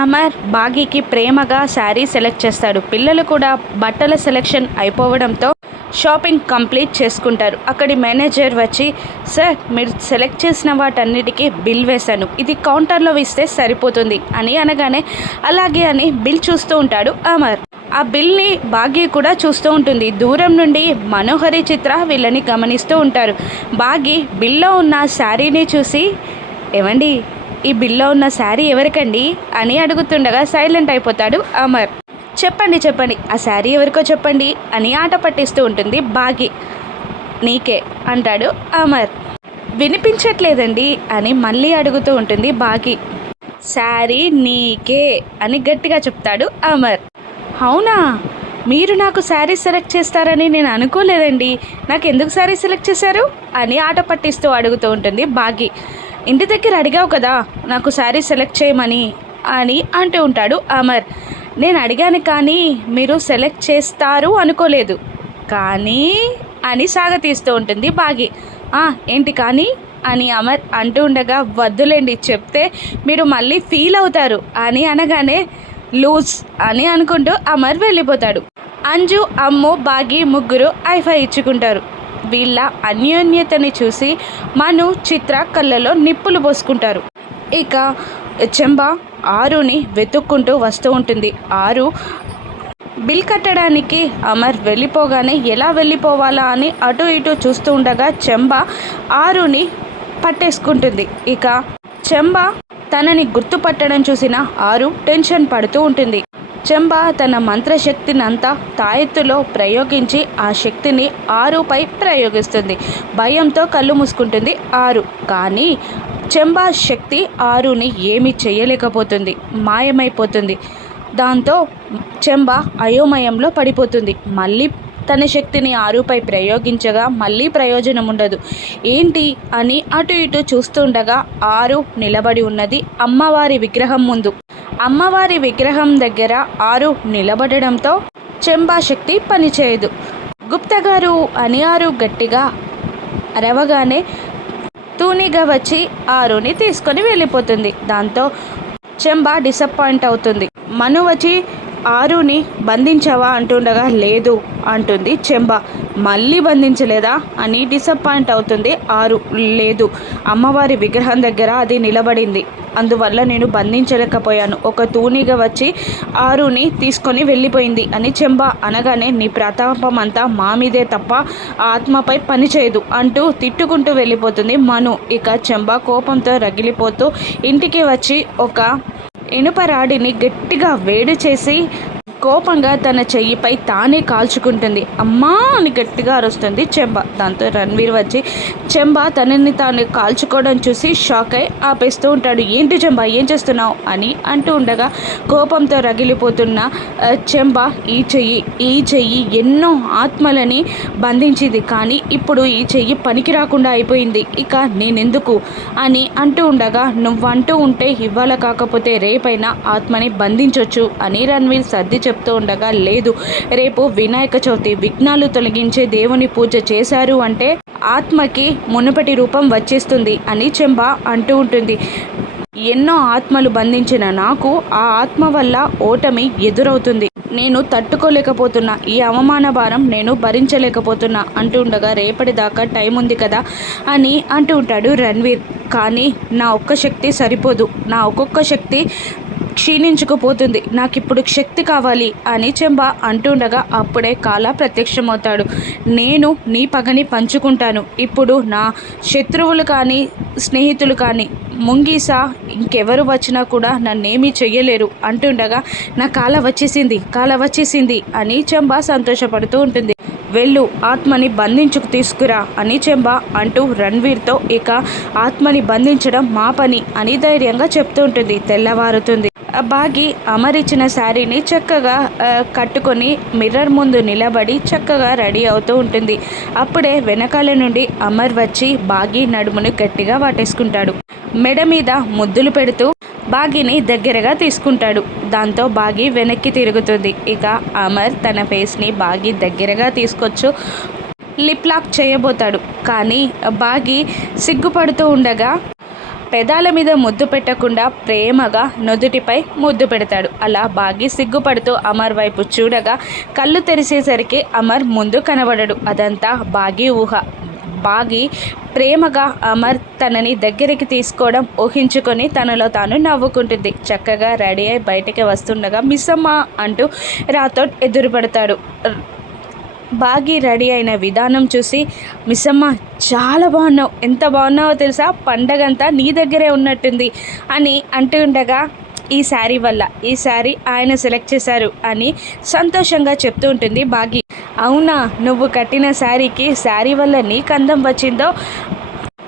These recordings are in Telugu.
అమర్ బాగీకి ప్రేమగా శారీ సెలెక్ట్ చేస్తాడు. పిల్లలు కూడా బట్టల సెలెక్షన్ అయిపోవడంతో షాపింగ్ కంప్లీట్ చేసుకుంటారు. అక్కడి మేనేజర్ వచ్చి సార్ మీరు సెలెక్ట్ చేసిన వాటన్నిటికీ బిల్ వేశాను. ఇది కౌంటర్లో ఇస్తే సరిపోతుంది అని అనగానే అలాగే అని బిల్ చూస్తూ ఉంటాడు అమర్. ఆ బిల్ని బాగి కూడా చూస్తూ ఉంటుంది. దూరం నుండి మనోహరి చిత్ర వీళ్ళని గమనిస్తూ ఉంటారు. బాగి బిల్లో ఉన్న శారీని చూసి ఏమండి ఈ బిల్లో ఉన్న శారీ ఎవరికండి అని అడుగుతుండగా సైలెంట్ అయిపోతాడు అమర్. చెప్పండి చెప్పండి ఆ శారీ ఎవరికో చెప్పండి అని ఆట పట్టిస్తూ ఉంటుంది బాగి. నీకే అంటాడు అమర్. వినిపించట్లేదండి అని మళ్ళీ అడుగుతూ ఉంటుంది బాగి. శారీ నీకే అని గట్టిగా చెప్తాడు అమర్. అవునా? మీరు నాకు శారీ సెలెక్ట్ చేస్తారని నేను అనుకోలేదండి. నాకు ఎందుకు శారీ సెలెక్ట్ చేశారు? అని ఆట పట్టిస్తూ అడుగుతూ ఉంటుంది బాగి. ఇంటి దగ్గర అడిగావు కదా నాకు శారీ సెలెక్ట్ చేయమని అని అంటూ ఉంటాడు అమర్. నేను అడిగాను కానీ మీరు సెలెక్ట్ చేస్తారు అనుకోలేదు. కానీ అని సాగతీస్తూ ఉంటుంది బాగి. ఏంటి కానీ? అని అమర్ అంటూ ఉండగా వద్దులేండి చెప్తే మీరు మళ్ళీ ఫీల్ అవుతారు అని అనగానే లూజ్ అని అనుకుంటూ అమర్ వెళ్ళిపోతాడు. అంజు అమ్ము బాగి ముగ్గురు ఐఫై ఇచ్చుకుంటారు. వీళ్ళ అన్యోన్యతని చూసి మను చిత్ర కళ్ళలో నిప్పులు పోసుకుంటారు. ఇక చెంబ ఆరుని వెతుక్కుంటూ వస్తూ ఉంటుంది. ఆరు బిల్ కట్టడానికి అమర్ వెళ్ళిపోగానే ఎలా వెళ్ళిపోవాలా అని అటు ఇటు చూస్తూ ఉండగా చెంబ ఆరుని పట్టేసుకుంటుంది. ఇక చెంబ తనని గుర్తుపట్టడం చూసిన ఆరు టెన్షన్ పడుతూ ఉంటుంది. చెంబ తన మంత్రశక్తినంతా తాయెత్తులో ప్రయోగించి ఆ శక్తిని ఆరుపై ప్రయోగిస్తుంది. భయంతో కళ్ళు మూసుకుంటుంది ఆరు. కానీ చెంబా శక్తి ఆరుని ఏమీ చేయలేకపోతుంది. మాయమైపోతుంది. దాంతో చెంబ అయోమయంలో పడిపోతుంది. మళ్ళీ తన శక్తిని ఆరుపై ప్రయోగించగా మళ్ళీ ప్రయోజనం ఉండదు ఏంటి అని అటు ఇటు చూస్తుండగా ఆరు నిలబడి ఉన్నది అమ్మవారి విగ్రహం ముందు. అమ్మవారి విగ్రహం దగ్గర ఆరు నిలబడడంతో చెంబా శక్తి పనిచేయదు. గుప్త గారు అని ఆరు గట్టిగా అరవగానే తూనిగా వచ్చి ఆరుని తీసుకొని వెళ్ళిపోతుంది. దాంతో చెంబ డిసప్పాయింట్ అవుతుంది. మను వచ్చి ఆరుని బంధించావా అంటుండగా లేదు అంటుంది చెంబ మళ్ళీ బంధించలేదా అని డిసప్పాయింట్ అవుతుంది ఆరు లేదు. అమ్మవారి విగ్రహం దగ్గర అది నిలబడింది. అందువల్ల నేను బంధించలేకపోయాను. ఒక తూనిగా వచ్చి ఆరుని తీసుకొని వెళ్ళిపోయింది అని చెంబ అనగానే నీ ప్రతాపం అంతా మా మీదే తప్ప ఆ ఆత్మపై పనిచేయదు అంటూ తిట్టుకుంటూ వెళ్ళిపోతుంది మను. ఇక చెంబ కోపంతో రగిలిపోతూ ఇంటికి వచ్చి ఒక ఇనుప రాడిని గట్టిగా వేడి చేసి కోపంగా తన చెయ్యిపై తానే కాల్చుకుంటుంది. అమ్మా! అని గట్టిగా అరుస్తుంది చెంబ. దాంతో రణ్వీర్ వచ్చి చెంబ తనని తాను కాల్చుకోవడం చూసి షాక్ అయి ఆపేస్తూ ఉంటాడు. ఏంటి చెంబ? ఏం చేస్తున్నావు? అని అంటూ ఉండగా కోపంతో రగిలిపోతున్న చెంబ ఈ చెయ్యి ఈ చెయ్యి ఎన్నో ఆత్మలని బంధించింది. కానీ ఇప్పుడు ఈ చెయ్యి పనికి రాకుండా అయిపోయింది. ఇక నేనెందుకు? అని అంటూ ఉండగా నువ్వంటూ ఉంటే ఇవాళ కాకపోతే రేపైనా ఆత్మని బంధించవచ్చు అని రణ్వీర్ సర్ది చెప్తూ ఉండగా లేదు రేపు వినాయక చవితి విఘ్నాలు తొలగించే దేవుని పూజ చేశారు అంటే ఆత్మకి మునుపటి రూపం వచ్చేస్తుంది అని చెంబ అంటూ ఉంటుంది. ఎన్నో ఆత్మలు బంధించిన నాకు ఆ ఆత్మ వల్ల ఓటమి ఎదురవుతుంది. నేను తట్టుకోలేకపోతున్నా. ఈ అవమాన భారం నేను భరించలేకపోతున్నా. అంటూ ఉండగా రేపటి దాకా టైం ఉంది కదా అని అంటూ ఉంటాడు రణ్వీర్. కానీ నా ఒక్క శక్తి సరిపోదు. నా ఒక్కొక్క శక్తి క్షీణించుకుపోతుంది. నాకు ఇప్పుడు శక్తి కావాలి అని చెంబ అంటుండగా అప్పుడే కాల ప్రత్యక్షమవుతాడు. నేను నీ పగని పంచుకుంటాను. ఇప్పుడు నా శత్రువులు కానీ స్నేహితులు కానీ ముంగీసా ఇంకెవరు వచ్చినా కూడా నన్నేమీ చెయ్యలేరు అంటుండగా నా కాల వచ్చేసింది కాల వచ్చేసింది అని చెంబ సంతోషపడుతూ ఉంటుంది. వెళ్ళు ఆత్మని బంధించుకు తీసుకురా అని చెంబ అంటూ రణ్వీర్తో ఇక ఆత్మని బంధించడం మా పని అని ధైర్యంగా చెప్తూ ఉంటుంది తెల్లవారుతుంది. బాగి అమరిచిన శారీని చక్కగా కట్టుకొని మిర్రర్ ముందు నిలబడి చక్కగా రెడీ అవుతూ ఉంటుంది. అప్పుడే వెనకాల నుండి అమర్ వచ్చి బాగి నడుమును గట్టిగా వాటేసుకుంటాడు. మెడ మీద ముద్దులు పెడుతూ బాగిని దగ్గరగా తీసుకుంటాడు. దాంతో బాగి వెనక్కి తిరుగుతుంది. ఇక అమర్ తన ఫేస్ని బాగి దగ్గరగా తీసుకొచ్చు లిప్ లాక్ చేయబోతాడు. కానీ బాగి సిగ్గుపడుతూ ఉండగా పెదాల మీద ముద్దు పెట్టకుండా ప్రేమగా నుదుటిపై ముద్దు పెడతాడు. అలా బాగి సిగ్గుపడుతూ అమర్ వైపు చూడగా కళ్ళు తెరిచేసరికి అమర్ ముందు కనబడడు. అదంతా బాగి ఊహ. బాగి ప్రేమగా అమర్ తనని దగ్గరికి తీసుకోవడం ఊహించుకొని తనలో తాను నవ్వుకుంటుంది. చక్కగా రెడీ అయి బయటికి వస్తుండగా మిస్సమ్మా అంటూ రాతో ఎదురుపడతాడు. బాగి రెడీ అయిన విధానం చూసి మిస్సమ్మ చాలా బాగున్నావు. ఎంత బాగున్నావో తెలుసా? పండగంతా నీ దగ్గరే ఉన్నట్టుంది అని అంటూ ఉండగా ఈ శారీ వల్ల ఈ శారీ ఆయన సెలెక్ట్ చేశారు అని సంతోషంగా చెప్తూ ఉంటుంది బాగి. అవునా? నువ్వు కట్టిన శారీకి శారీ వల్ల నీకు అందం వచ్చిందో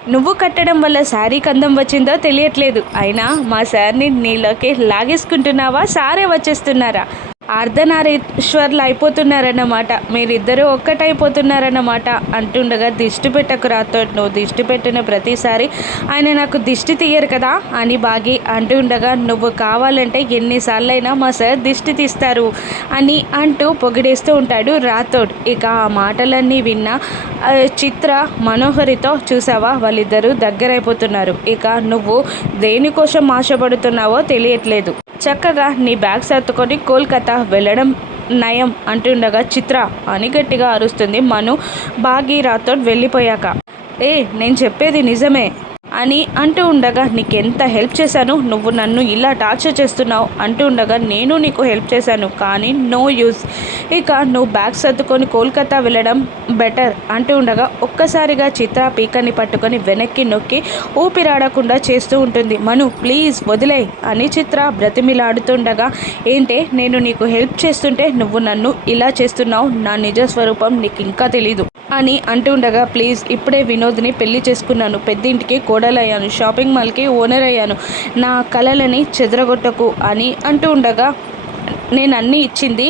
నువ్వు కట్టడం వల్ల శారీ కందం వచ్చిందో తెలియట్లేదు. అయినా మా సార్ని నీలోకి లాగేసుకుంటున్నావా? సారే వచ్చేస్తున్నారా? అర్ధనారీశ్వర్లు అయిపోతున్నారన్నమాట మీరిద్దరూ ఒక్కటైపోతున్నారన్నమాట. అంటుండగా దిష్టి పెట్టకు రాతో నువ్వు దిష్టి పెట్టిన ప్రతిసారి ఆయన నాకు దిష్టి తీయరు కదా అని బాగి అంటుండగా నువ్వు కావాలంటే ఎన్నిసార్లైనా మా సార్ దిష్టి తీస్తారు అని అంటూ పొగిడేస్తూ ఉంటాడు రాథోడ్. ఇక ఆ మాటలన్నీ విన్న ఆ, చిత్ర మనోహరితో చూసావా? వాళ్ళిద్దరూ దగ్గరైపోతున్నారు. ఇక నువ్వు దేనికోసం ఆశపడుతున్నావో తెలియట్లేదు. చక్కగా నీ బ్యాగ్ సర్దుకొని కోల్కతా వెళ్ళడం నయం అంటుండగా చిత్ర అని గట్టిగా అరుస్తుంది మను. బాగి వెళ్ళిపోయాక. ఏ నేను చెప్పేది నిజమే. అని అంటూ ఉండగా నీకెంత హెల్ప్ చేశాను? నువ్వు నన్ను ఇలా టార్చర్ చేస్తున్నావు అంటూ ఉండగా నేను నీకు హెల్ప్ చేశాను కానీ నో యూస్. ఇక నువ్వు బ్యాగ్ సర్దుకొని కోల్కతా వెళ్ళడం బెటర్ అంటూ ఉండగా ఒక్కసారిగా చిత్ర పీకని పట్టుకొని వెనక్కి నొక్కి ఊపిరాడకుండా చేస్తూ ఉంటుంది. మను ప్లీజ్ వదిలే అని చిత్ర బ్రతిమిలాడుతుండగా ఏంటే నేను నీకు హెల్ప్ చేస్తుంటే నువ్వు నన్ను ఇలా చేస్తున్నావు? నా నిజ స్వరూపం నీకు ఇంకా తెలీదు. అని అంటుండగా ప్లీజ్ ఇప్పుడే వినోద్ని పెళ్ళి చేసుకున్నాను. పెద్దింటికి కోడలయ్యాను. షాపింగ్ మాల్కి ఓనర్ అయ్యాను. నా కలలని చెదరగొట్టకు అని అంటూ ఉండగా నేను అన్నీ ఇచ్చింది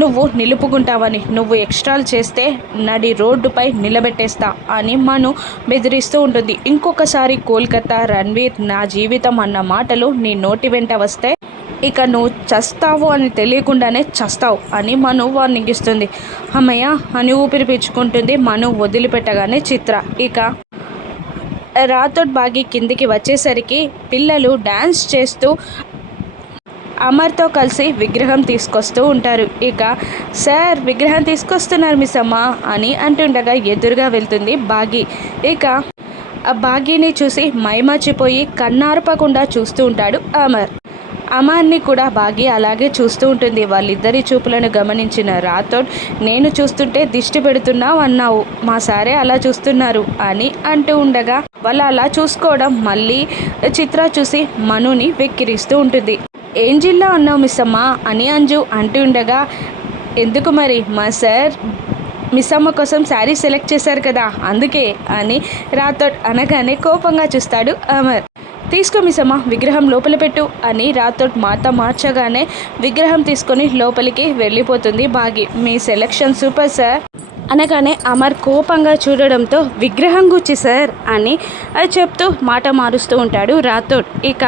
నువ్వు నిలుపుకుంటావని. నువ్వు ఎక్స్ట్రాలు చేస్తే నడి రోడ్డుపై నిలబెట్టేస్తా అని మను బెదిరిస్తూ ఉంటుంది. ఇంకొకసారి కోల్కతా రణ్వీర్ నా జీవితం అన్న మాటలు నీ నోటి వెంట వస్తే ఇక నువ్వు చస్తావు అని తెలియకుండానే చస్తావు అని మను వార్నింగ్ ఇస్తుంది. అమ్మయ్య అని ఊపిరి పీల్చుకుంటుంది మను వదిలిపెట్టగానే చిత్ర. ఇక రాతోడ్ బాగి కిందికి వచ్చేసరికి పిల్లలు డ్యాన్స్ చేస్తూ అమర్తో కలిసి విగ్రహం తీసుకొస్తూ ఉంటారు. ఇక సార్ విగ్రహం తీసుకొస్తున్నారు మిస్ అమ్మ అని అంటుండగా ఎదురుగా వెళ్తుంది బాగి. ఇక ఆ బాగీని చూసి మైమర్చిపోయి కన్నార్పకుండా చూస్తూ ఉంటాడు అమర్. అమర్ని కూడా బాగి అలాగే చూస్తూ ఉంటుంది. వాళ్ళిద్దరి చూపులను గమనించిన రాథోడ్ నేను చూస్తుంటే దిష్టి పెడుతున్నావు అన్నావు. మా సారే అలా చూస్తున్నారు అని అంటూ ఉండగా వాళ్ళు అలా చూసుకోవడం మళ్ళీ చిత్ర చూసి మనుని వెక్కిరిస్తూ ఉంటుంది. ఏం జిల్లా ఉన్నావు మిస్ అమ్మ అని అంజు అంటూ ఉండగా ఎందుకు మరి? మా సార్ మిస్ అమ్మ కోసం శారీ సెలెక్ట్ చేశారు కదా అందుకే అని రాథోడ్ అనగానే కోపంగా చూస్తాడు అమర్. తీసుకో మిస్ విగ్రహం లోపల పెట్టు అని రాథోడ్ మాట మార్చగానే విగ్రహం తీసుకొని లోపలికి వెళ్ళిపోతుంది బాగి. మీ సెలక్షన్ సూపర్ సార్. అనగానే అమర్ కోపంగా చూడడంతో విగ్రహం గుచ్చి సార్ అని అది చెప్తూ మాట మారుస్తూ ఉంటాడు రాథోడ్. ఇక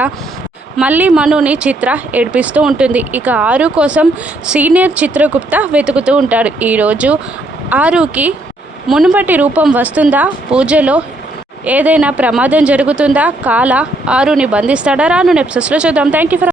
మళ్ళీ మనుని చిత్ర ఏడిపిస్తూ ఉంటుంది. ఇక ఆరు కోసం సీనియర్ చిత్రగుప్త వెతుకుతూ ఉంటాడు. ఈరోజు ఆరుకి మునుపటి రూపం వస్తుందా? పూజలో ఏదైనా ప్రమాదం జరుగుతుందా? కాలా? ఆరుని బంధిస్తాడా? రాను నెప్సెస్లో చూద్దాం. Thank you for